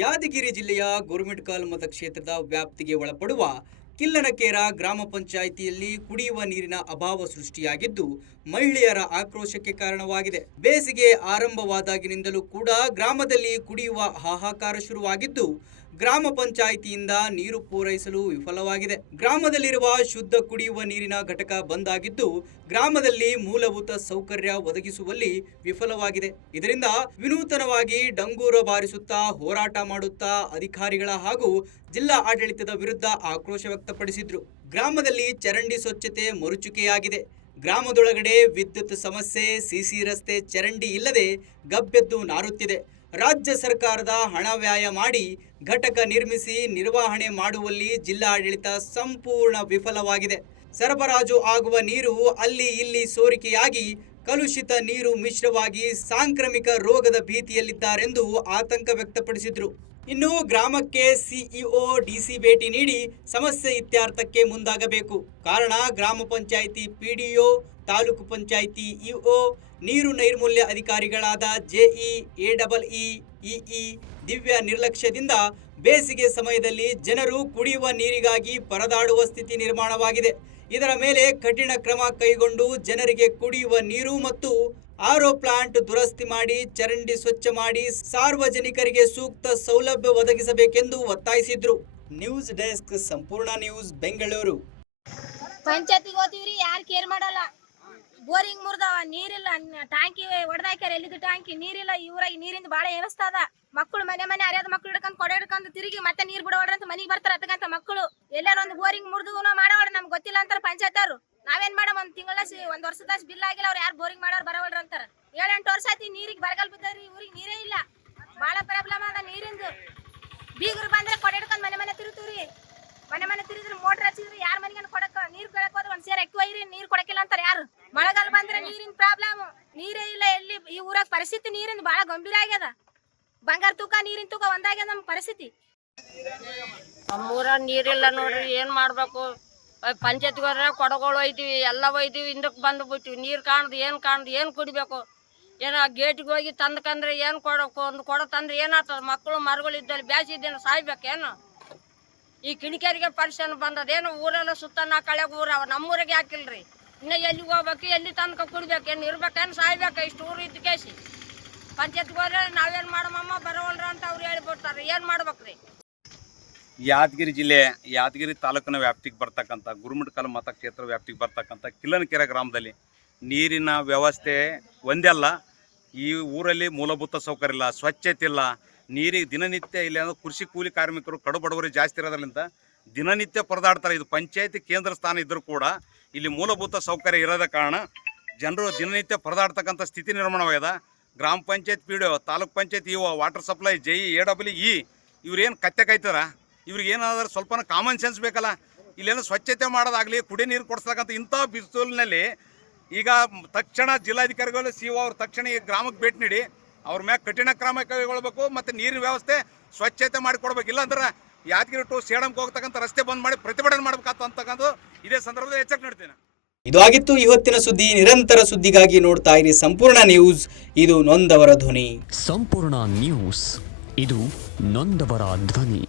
ಯಾದಗಿರಿ ಜಿಲ್ಲೆಯ ಗುರುಮಿಟ್ಕಲ್ ಮತಕ್ಷೇತ್ರದ ವ್ಯಾಪ್ತಿಗೆ ಒಳಪಡುವ ಕಿಲ್ಲನಕೇರ ಗ್ರಾಮ ಪಂಚಾಯಿತಿಯಲ್ಲಿ ಕುಡಿಯುವ ನೀರಿನ ಅಭಾವ ಸೃಷ್ಟಿಯಾಗಿದ್ದು ಮಹಿಳೆಯರ ಆಕ್ರೋಶಕ್ಕೆ ಕಾರಣವಾಗಿದೆ. ಬೇಸಿಗೆ ಆರಂಭವಾದಾಗಿನಿಂದಲೂ ಕೂಡ ಗ್ರಾಮದಲ್ಲಿ ಕುಡಿಯುವ ಹಾಹಾಕಾರ ಶುರುವಾಗಿದ್ದು ಗ್ರಾಮ ಪಂಚಾಯಿತಿಯಿಂದ ನೀರು ಪೂರೈಸಲು ವಿಫಲವಾಗಿದೆ. ಗ್ರಾಮದಲ್ಲಿರುವ ಶುದ್ಧ ಕುಡಿಯುವ ನೀರಿನ ಘಟಕ ಬಂದ್ ಆಗಿದ್ದು ಗ್ರಾಮದಲ್ಲಿ ಮೂಲಭೂತ ಸೌಕರ್ಯ ಒದಗಿಸುವಲ್ಲಿ ವಿಫಲವಾಗಿದೆ. ಇದರಿಂದ ವಿನೂತನವಾಗಿ ಡಂಗೂರ ಬಾರಿಸುತ್ತಾ ಹೋರಾಟ ಮಾಡುತ್ತಾ ಅಧಿಕಾರಿಗಳ ಹಾಗೂ ಜಿಲ್ಲಾ ಆಡಳಿತದ ವಿರುದ್ಧ ಆಕ್ರೋಶ ವ್ಯಕ್ತಪಡಿಸಿದ್ರು. ಗ್ರಾಮದಲ್ಲಿ ಚರಂಡಿ ಸ್ವಚ್ಛತೆ ಮರುಚುಕೆಯಾಗಿದೆ. ಗ್ರಾಮದೊಳಗಡೆ ವಿದ್ಯುತ್ ಸಮಸ್ಯೆ, ಸಿಸಿ ರಸ್ತೆ, ಚರಂಡಿ ಇಲ್ಲದೆ ಗಬ್ಬೆದ್ದು ನಾರುತ್ತಿದೆ. ರಾಜ್ಯ ಸರ್ಕಾರದ ಹಣ ವ್ಯಯ ಮಾಡಿ ಘಟಕ ನಿರ್ಮಿಸಿ ನಿರ್ವಹಣೆ ಮಾಡುವಲ್ಲಿ ಜಿಲ್ಲಾಡಳಿತ ಸಂಪೂರ್ಣ ವಿಫಲವಾಗಿದೆ. ಸರಬರಾಜು ಆಗುವ ನೀರು ಅಲ್ಲಿ ಇಲ್ಲಿ ಸೋರಿಕೆಯಾಗಿ ಕಲುಷಿತ ನೀರು ಮಿಶ್ರವಾಗಿ ಸಾಂಕ್ರಾಮಿಕ ರೋಗದ ಭೀತಿಯಲ್ಲಿದ್ದಾರೆಂದು ಆತಂಕ ವ್ಯಕ್ತಪಡಿಸಿದರು. ಇನ್ನು ಗ್ರಾಮಕ್ಕೆ ಸಿಇಒ, ಡಿಸಿ ಭೇಟಿ ನೀಡಿ ಸಮಸ್ಯೆ ಇತ್ಯರ್ಥಕ್ಕೆ ಮುಂದಾಗಬೇಕು. ಕಾರಣ ಗ್ರಾಮ ಪಂಚಾಯಿತಿ ಪಿಡಿಒ, ತಾಲೂಕು ಪಂಚಾಯಿತಿ ಇಒ, ನೀರು ನೈರ್ಮಲ್ಯ ಅಧಿಕಾರಿಗಳಾದ ಜೆಇ, ಎಇಇ, ಇಇ ದಿವ್ಯ ನಿರ್ಲಕ್ಷ್ಯದಿಂದ ಬೇಸಿಗೆ ಸಮಯದಲ್ಲಿ ಜನರು ಕುಡಿಯುವ ನೀರಿಗಾಗಿ ಪರದಾಡುವ ಸ್ಥಿತಿ ನಿರ್ಮಾಣವಾಗಿದೆ. ಇದರ ಮೇಲೆ ಕಠಿಣ ಕ್ರಮ ಕೈಗೊಂಡು ಜನರಿಗೆ ಕುಡಿಯುವ ನೀರು ಮತ್ತು ಆರ್ಒ ಪ್ಲಾಂಟ್ ದುರಸ್ತಿ ಮಾಡಿ ಚರಂಡಿ ಸ್ವಚ್ಛ ಮಾಡಿ ಸಾರ್ವಜನಿಕರಿಗೆ ಸೂಕ್ತ ಸೌಲಭ್ಯ ಒದಗಿಸಬೇಕೆಂದು ಒತ್ತಾಯಿಸಿದ್ರು. ನ್ಯೂಸ್ ಡೆಸ್ಕ್, ಸಂಪೂರ್ಣ ನ್ಯೂಸ್, ಬೆಂಗಳೂರು. ಪಂಚಾಯತಿಗೆ ಹೋಗ್ತೀವ್ರಿ, ಯಾರು ಕೇರ್ ಮಾಡಲ್ಲ. ಬೋರಿಂಗ್ ಮುರಿದವ, ನೀರಿಲ್ಲ, ಟ್ಯಾಂಕಿ ಹೊಡೆದಾಕ್ಯಾರ, ಎಲ್ಲಿದ್ದು ಟ್ಯಾಂಕಿ ನೀರಿಲ್ಲ. ಊರಾಗಿ ನೀರಿಂದ ಭಾಳ ವ್ಯವಸ್ಥೆ ಅದ. ಮಕ್ಕಳು ಮನೆ ಅರಿಯಾದ ಮಕ್ಕಳು ಹಿಡ್ಕೊಂಡು ಕೊಡೆ ಹಿಡ್ಕೊಂಡು ತಿರುಗಿ ಮತ್ತೆ ನೀರು ಬಿಡೋಡ್ರ ಅಂತ ಮನೆಗೆ ಬರ್ತಾರ. ಅದಕ್ಕಂತ ಮಕ್ಕಳು ಎಲ್ಲಾರ ಒಂದು ಬೋರಿಂಗ್ ಮುರಿದು ಮಾಡೋವ್ರ ನಮ್ಗೆ ಗೊತ್ತಿಲ್ಲ ಅಂತಾರ ಪಂಚಾಯತ್ ಅವರು. ನಾವೇನ್ ಮಾಡಮ್, ಒಂದ್ ವರ್ಷದಾಸ್ ಬಿಲ್ ಆಗಿಲ್ಲ, ಅವ್ರು ಯಾರು ಬೋರಿಂಗ್ ಮಾಡೋರು ಬರವಲ್ರ ಅಂತಾರ. 7-8 ವರ್ಷ ಆಯ್ತು ನೀರಿಗೆ ಬರಗಾಲ ಬಿದ್ದರಿ, ಊರಿಗೆ ನೀರೇ ಇಲ್ಲ. ಭಾಳ ಪ್ರಾಬ್ಲಮ್ ಅದ ನೀರಿಂದು. ಬೀಗರು ಬಂದ್ರೆ ಕೊಡೆ ಹಿಡ್ಕೊಂಡು ಮನೆ ತಿರುಗ್ತೀವ್ರಿ. ಮನೆ ತಿರುಗಿದ್ರೆ ಮೋಟರ್ ಹಚ್ಚಿದ್ರಿ, ಯಾರ ಮನೆಗೆ ಕೊಡಕ ನೀರು ಕೇಳಕ್ ಹೋದ್ರೆ ಒಂದ್ ಸೇರ್ ఎక్కువ ಇರಿ, ನೀರು ಕೊಡಕಿಲ್ಲ ಅಂತಾರ ಯಾರು. ಮಳೆಗಾಲ ಬಂದ್ರೆ ನೀರಿನ ಪ್ರಾಬ್ಲಮ್, ನೀರೇ ಇಲ್ಲ ಎಲ್ಲಿ. ಈ ಊರಾಗ ಪರಿಸ್ಥಿತಿ ನೀರಿಂದ ಬಹಳ ಗಂಭೀರ ಆಗ್ಯದ. ಬಂಗಾರ ತೂಕ, ನೀರಿನ ತೂಕ ಒಂದಾಗ್ಯದ ನಮ್ಮ ಪರಿಸ್ಥಿತಿ. ನಮ್ಮೂರಾಗ ನೀರಿಲ್ಲ ನೋಡ್ರಿ, ಏನ್ ಮಾಡ್ಬೇಕು. ಪಂಚಾಯತ್ಗೆ ಹೋದ್ರೆ ಕೊಡಗಳು ಒಯ್ತೀವಿ, ಎಲ್ಲ ಒಯ್ತೀವಿ, ಹಿಂದಕ್ಕೆ ಬಂದು ಬಿಟ್ಟಿವಿ. ನೀರು ಕಾಣ್ದು ಏನು ಕುಡಿಬೇಕು. ಏನೋ ಗೇಟಿಗೆ ಹೋಗಿ ತಂದ್ಕಂದ್ರೆ ಏನು ಒಂದು ಕೊಡ ತಂದ್ರೆ ಏನಾಗ್ತದ. ಮಕ್ಕಳು ಮರಗಳು ಇದ್ದಲ್ಲಿ ಬ್ಯಾಸಿದ್ದೇನು ಸಾಯ್ಬೇಕೇನು. ಈ ಕಿಣಿಕೇರಿಗೆ ಪರಿಶನ್ ಬಂದದೇನು. ಊರೆಲ್ಲ ಸುತ್ತ ಕಳೆಗ ಊರ ನಮ್ಮೂರಿಗೆ ಹಾಕಿಲ್ರಿ. ಇನ್ನು ಎಲ್ಲಿಗೆ ಹೋಗ್ಬೇಕು, ಎಲ್ಲಿ ತನಕ ಕುಡಿಬೇಕು, ಏನು ಇರ್ಬೇಕೇನು ಸಾಯ್ಬೇಕು. ಇಷ್ಟು ಊರು ಇದ್ದು ಕೇಸಿ ಪಂಚಾಯತ್ಗೆ ಹೋದ್ರೆ ನಾವೇನು ಮಾಡಮಮ್ಮ ಬರೋವಲ್ರ ಅಂತ ಅವ್ರು ಹೇಳಿಬಿಡ್ತಾರೆ. ಏನು ಮಾಡ್ಬೇಕ್ರಿ. ಯಾದಗಿರಿ ಜಿಲ್ಲೆ ಯಾದಗಿರಿ ತಾಲೂಕಿನ ವ್ಯಾಪ್ತಿಗೆ ಬರ್ತಕ್ಕಂಥ ಗುರುಮಿಟ್ಕಲ್ ಮತಕ್ಷೇತ್ರ ವ್ಯಾಪ್ತಿಗೆ ಬರ್ತಕ್ಕಂಥ ಕಿಲ್ಲನಕೆರೆ ಗ್ರಾಮದಲ್ಲಿ ನೀರಿನ ವ್ಯವಸ್ಥೆ ಒಂದೇ ಅಲ್ಲ, ಈ ಊರಲ್ಲಿ ಮೂಲಭೂತ ಸೌಕರ್ಯ ಇಲ್ಲ, ಸ್ವಚ್ಛತೆ ಇಲ್ಲ. ನೀರಿಗೆ ದಿನನಿತ್ಯ ಇಲ್ಲಿ ಅಂದ್ರೆ ಕೃಷಿ ಕೂಲಿ ಕಾರ್ಮಿಕರು ಕಡು ಬಡವರು ಜಾಸ್ತಿ ಇರೋದ್ರಿಂದ ದಿನನಿತ್ಯ ಪರದಾಡ್ತಾರೆ. ಇದು ಪಂಚಾಯತಿ ಕೇಂದ್ರ ಸ್ಥಾನ ಇದ್ದರೂ ಕೂಡ ಇಲ್ಲಿ ಮೂಲಭೂತ ಸೌಕರ್ಯ ಇರೋದ ಕಾರಣ ಜನರು ದಿನನಿತ್ಯ ಪರದಾಡ್ತಕ್ಕಂಥ ಸ್ಥಿತಿ ನಿರ್ಮಾಣವಾಗಿದೆ. ಗ್ರಾಮ panchayat PDO, taluk panchayat EO, water supply, JE, AEE ಇವ್ರೇನು ಕತ್ತೆ ಕಾಯ್ತಾರ. ಇವ್ರಿಗೆ ಏನಾದರೂ ಸ್ವಲ್ಪ ಕಾಮನ್ ಸೆನ್ಸ್ ಬೇಕಲ್ಲ. ಇಲ್ಲೇನು ಸ್ವಚ್ಛತೆ ಮಾಡೋದಾಗಲಿ, ಕುಡಿ ನೀರು ಕೊಡಿಸ್ತಕ್ಕಂಥ ಇಂಥ ಬಿಸಿಲಿನಲ್ಲಿ ಈಗ ತಕ್ಷಣ ಜಿಲ್ಲಾಧಿಕಾರಿಗಳು, ಸಿಒ ಅವ್ರು ತಕ್ಷಣ ಈ ಗ್ರಾಮಕ್ಕೆ ಭೇಟಿ ನೀಡಿ ಅವ್ರ ಮ್ಯಾಗ ಕಠಿಣ ಕ್ರಮ ಕೈಗೊಳ್ಬೇಕು ಮತ್ತು ನೀರಿನ ವ್ಯವಸ್ಥೆ ಸ್ವಚ್ಛತೆ ಮಾಡಿಕೊಡ್ಬೇಕು. ಇಲ್ಲಾಂದ್ರೆ ಯಾದಗಿರಿ ಟು ಸೇಡಂಗೆ ಹೋಗ್ತಕ್ಕಂಥ ರಸ್ತೆ ಬಂದ್ ಮಾಡಿ ಪ್ರತಿಭಟನೆ ಮಾಡ್ಬೇಕಂತಕ್ಕಂಥದ್ದು ಇದೇ ಸಂದರ್ಭದಲ್ಲಿ ಎಚ್ಚರಿಕೆ ನೀಡ್ತೀನಿ. ಇದು ಆಗಿತ್ತು ಇವತ್ತಿನ ಸುದ್ದಿ. ನಿರಂತರ ಸುದ್ದಿಗಾಗಿ ನೋಡ್ತಾ ಇರಿ ಸಂಪೂರ್ಣ ನ್ಯೂಸ್, ಇದು ನೊಂದವರ ಧ್ವನಿ. ಸಂಪೂರ್ಣ ನ್ಯೂಸ್, ಇದು ನೊಂದವರ ಧ್ವನಿ.